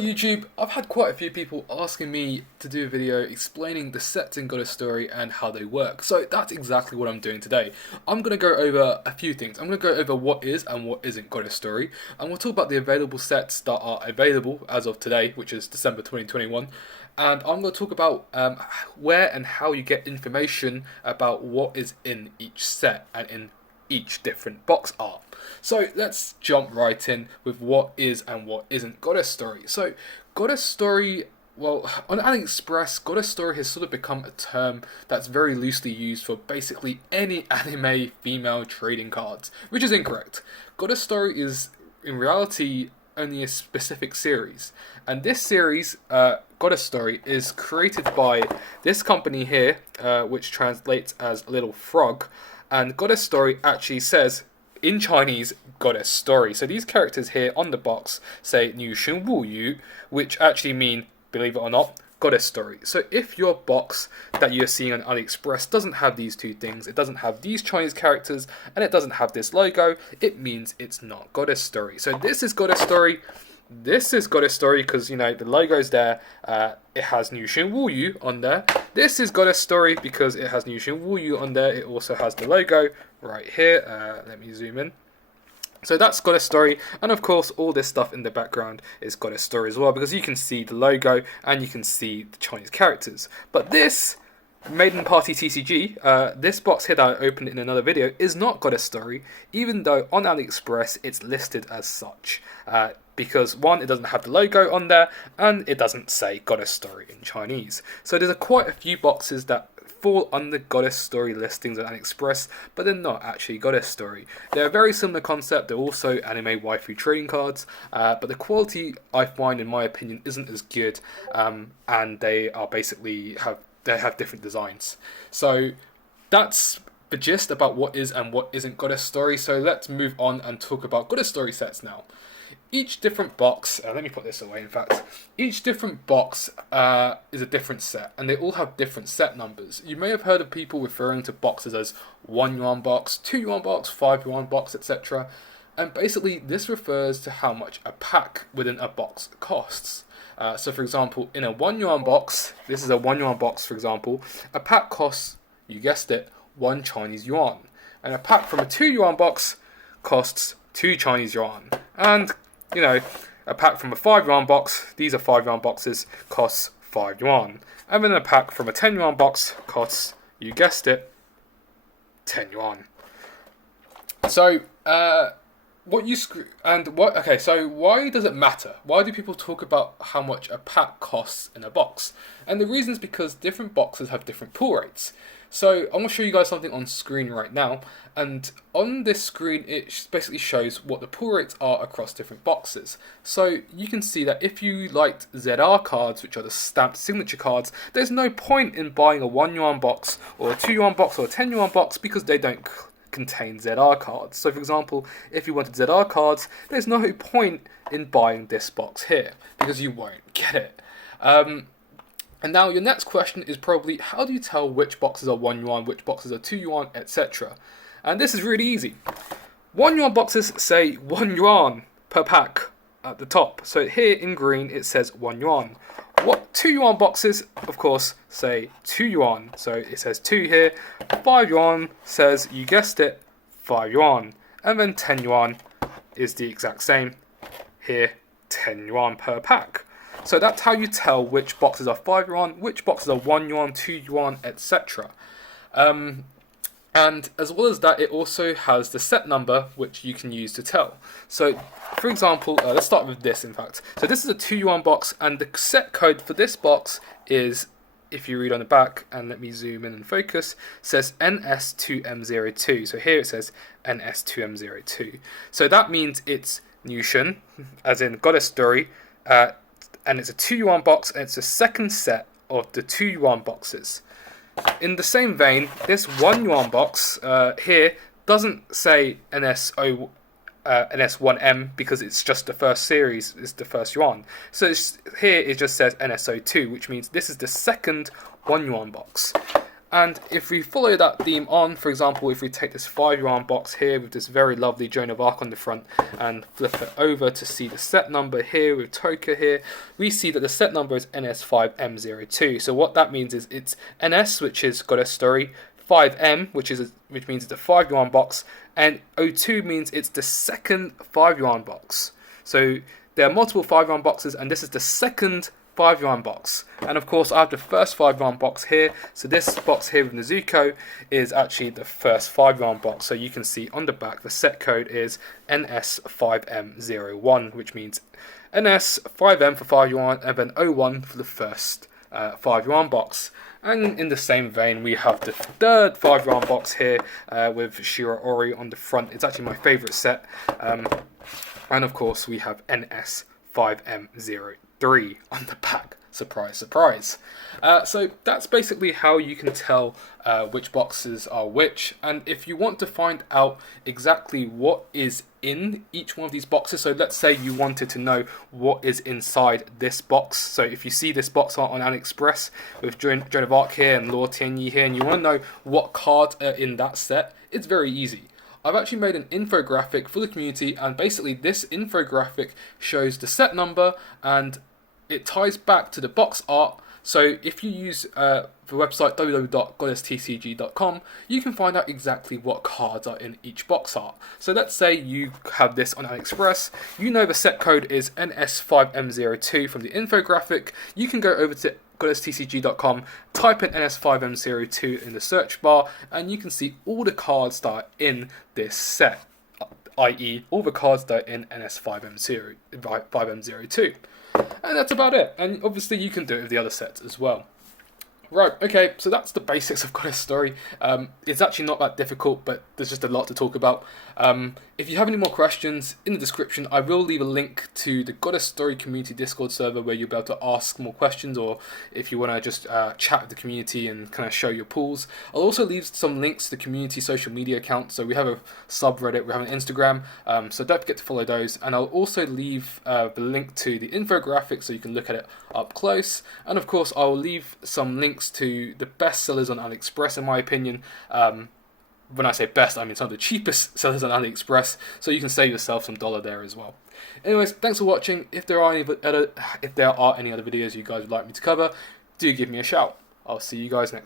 YouTube, I've had quite a few people asking me to do a video explaining the sets in God of Story and how they work. So that's exactly what I'm doing today. I'm going to go over a few things. I'm going to go over what is and what isn't God of Story. And we'll talk about the available sets that are available as of today, which is December 2021. And I'm going to talk about where and how you get information about what is in each set and in each different box art. So let's jump right in with what is and what isn't God of Story. So God of Story, well, on Aliexpress, God of Story has sort of become a term that's very loosely used for basically any anime female trading cards, which is incorrect. God of Story is in reality only a specific series, and this series, God of Story, is created by this company here, which translates as Little Frog. And God of Story actually says, in Chinese, God of Story. So these characters here on the box say 女神物语, which actually mean, believe it or not, God of Story. So if your box that you're seeing on AliExpress doesn't have these two things, it doesn't have these Chinese characters, and it doesn't have this logo, it means it's not God of Story. So this is God of Story. This is God of Story because, you know, the logo's there. It has 女神物语 on there. This is God of Story because it has 女神物语 on there. It also has the logo right here. Let me zoom in. So that's God of Story, and of course all this stuff in the background is God of Story as well, because you can see the logo and you can see the Chinese characters. But this Maiden Party TCG, this box here that I opened in another video, is not God of Story, even though on AliExpress it's listed as such. Because one, it doesn't have the logo on there, and it doesn't say God of Story in Chinese. So there's quite a few boxes that fall under God of Story listings on AliExpress, but they're not actually God of Story. They're a very similar concept. They're also anime waifu trading cards, but the quality, I find, in my opinion, isn't as good, and they are basically have different designs. So that's the gist about what is and what isn't God of Story. So let's move on and talk about God of Story sets now. Each different box, let me put this away in fact, each different box is a different set, and they all have different set numbers. You may have heard of people referring to boxes as 1 yuan box, 2 yuan box, 5 yuan box, etc. And basically this refers to how much a pack within a box costs. So for example, in a 1 yuan box, this is a 1 yuan box for example, a pack costs, you guessed it, 1 Chinese yuan. And a pack from a 2 yuan box costs 2 Chinese yuan. And you know, a pack from a 5 yuan box, these are 5 yuan boxes, costs 5 yuan. And then a pack from a 10 yuan box costs, you guessed it, 10 yuan. So, so why does it matter? Why do people talk about how much a pack costs in a box? And the reason is because different boxes have different pull rates. So I'm going to show you guys something on screen right now, and on this screen it basically shows what the pull rates are across different boxes. So you can see that if you liked ZR cards, which are the stamped signature cards, there's no point in buying a 1 yuan box or a 2 yuan box or a 10 yuan box because they don't contain ZR cards. So for example, if you wanted ZR cards, there's no point in buying this box here because you won't get it. And now your next question is probably, how do you tell which boxes are 1 yuan, which boxes are 2 yuan, etc.? And this is really easy. 1 yuan boxes say 1 yuan per pack at the top. So here in green it says 1 yuan. What 2 yuan boxes, of course, say 2 yuan. So it says 2 here. 5 yuan says, you guessed it, 5 yuan. And then 10 yuan is the exact same. Here, 10 yuan per pack. So that's how you tell which boxes are 5 yuan, which boxes are 1 yuan, 2 yuan, etc. And as well as that, it also has the set number, which you can use to tell. So, for example, let's start with this, in fact. So this is a 2 yuan box, and the set code for this box is, if you read on the back, and let me zoom in and focus, says NS2M02. So here it says NS2M02. So that means it's Nushin, as in God of Story, and it's a 2 yuan box, and it's the second set of the 2 yuan boxes. In the same vein, this 1 yuan box here doesn't say NS1M because it's just the first series, it's the first yuan. So here it just says NSO2, which means this is the second 1 yuan box. And if we follow that theme on, for example, if we take this 5 yuan box here with this very lovely Joan of Arc on the front and flip it over to see the set number here with Toka here, we see that the set number is NS5M02. So what that means is it's NS, which is Goddess Story, 5M, which means it's a 5 yuan box, and 02 means it's the second 5 yuan box. So there are multiple 5 yuan boxes, and this is the second 5 yuan box. And of course I have the first 5 yuan box here, so this box here with Nezuko is actually the first 5 yuan box. So you can see on the back the set code is NS5M01, which means NS 5M for 5 yuan and then 01 for the first 5 yuan box. And in the same vein, we have the third 5 yuan box here with Shira Ori on the front. It's actually my favourite set. And of course we have NS5M03 on the back. Surprise, surprise. So that's basically how you can tell which boxes are which. And if you want to find out exactly what is in each one of these boxes, so let's say you wanted to know what is inside this box. So if you see this box art on Aliexpress with Joan of Arc here and Lord Tianyi here, and you want to know what cards are in that set, it's very easy. I've actually made an infographic for the community, and basically this infographic shows the set number and it ties back to the box art. So if you use the website www.goddesstcg.com, you can find out exactly what cards are in each box art. So let's say you have this on AliExpress, you know the set code is NS5M02 from the infographic. You can go over to goddesstcg.com, type in NS5M02 in the search bar, and you can see all the cards that are in this set, i.e. all the cards that are in NS5M02. And that's about it. And obviously you can do it with the other sets as well. Right, okay, so that's the basics of Goddess Story. It's actually not that difficult, but there's just a lot to talk about. If you have any more questions, in the description I will leave a link to the Goddess Story community Discord server where you'll be able to ask more questions, or if you want to just chat with the community and kind of show your pools. I'll also leave some links to the community social media accounts. So we have a subreddit, we have an Instagram, so don't forget to follow those. And I'll also leave the link to the infographic so you can look at it up close. And of course I'll leave some links to the best sellers on AliExpress in my opinion. When I say best, I mean some of the cheapest sellers on AliExpress, so you can save yourself some dollar there as well. Anyways, thanks for watching. If there are any other videos you guys would like me to cover, do give me a shout. I'll see you guys next time.